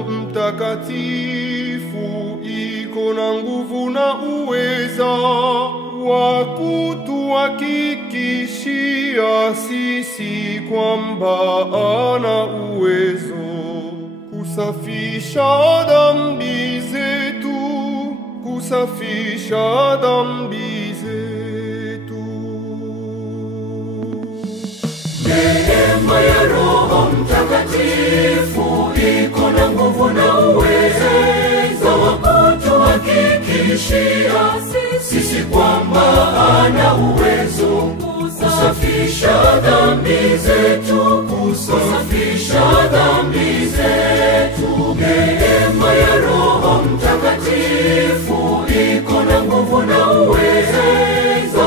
Roho Mtakatifu iko na nguvu na uweza wa kutuhakikishia sisi kwamba ana uwezo kusafisha dhambi zetu, kusafisha dhambi zetu. Neema ya Roho Mtakatifu iko na nguvu na uwezo wa kutuhakikishia sisi kwamba ana uwezo kusafisha dhambi zetu, kusafisha dhambi zetu. Neema ya Roho Mtakatifu iko na nguvu na uwezo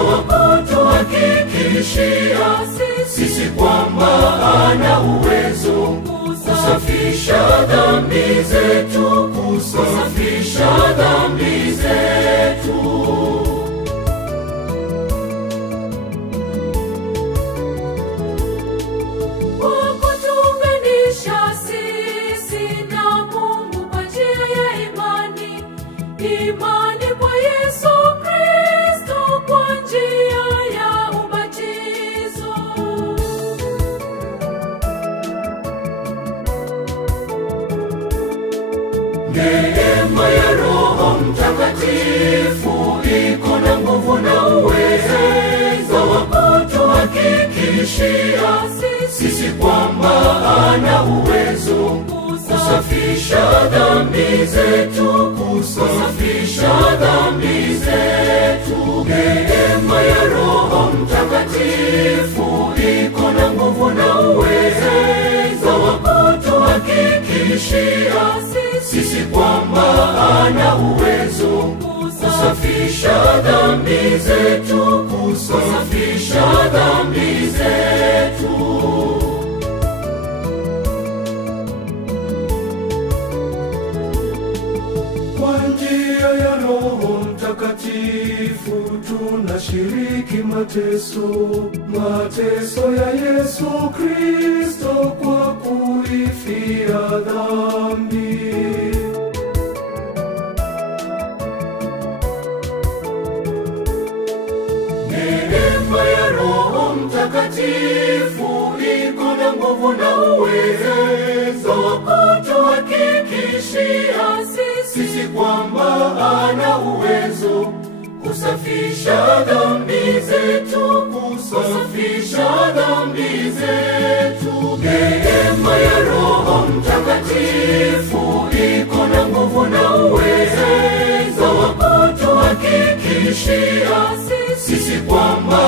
wa kutuhakikishia sisi kwamba ana uwezo kusafisha dhambi zetu, kusafisha dhambi zetu. Imani kwa Yesu Kristo kwa njia ya ubatizo. Neema ya Roho Mtakatifu iko na nguvu na uwezo wa kutuhakikishia sisi kwamba ana uwezo kusafisha dhambi zetu, kusafisha dhambi zetu. Neema ya Roho Mtakatifu iko na nguvu na uwezo wa kutuhakikishia sisi kwamba ana uwezo kusafisha dhambi zetu, kusafisha dhambi zetu. Kwa njia ya Roho Mtakatifu tunashiriki mateso ya Yesu Kristo kwa kuifia dhambi. Neema ya Roho Mtakatifu iko na nguvu na uwezo wa kutuhakikishia sisi kwamba ana uwezo kusafisha dhambi zetu, kusafisha dhambi zetu. Neema ya Roho Mtakatifu iko na nguvu na uwezo wa kutuhakikishia sisi kwamba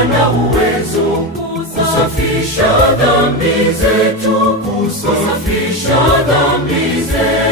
ana uwezo kusafisha dhambi zetu, kusafisha dhambi zetu.